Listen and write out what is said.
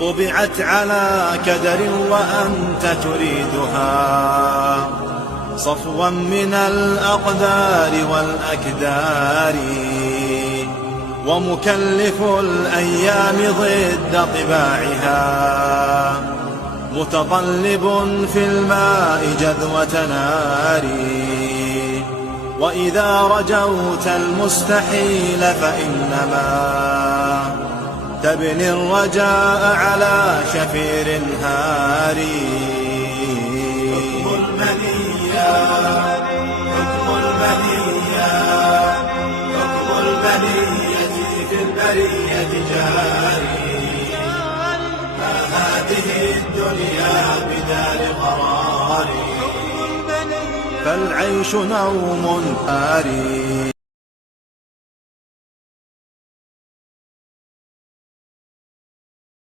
طبعت على كدر وأنت تريدها صفوا من الأقدار والأكدار، ومكلف الأيام ضد طباعها متطلب في الماء جذوة نار. وإذا رجوت المستحيل فإنما تبني الرجاء على شفير هاري. حكم المنية حكم المنية حكم المنية في البرية جاري، ما هذه الدنيا بدار قرار، فالعيش نوم هاري.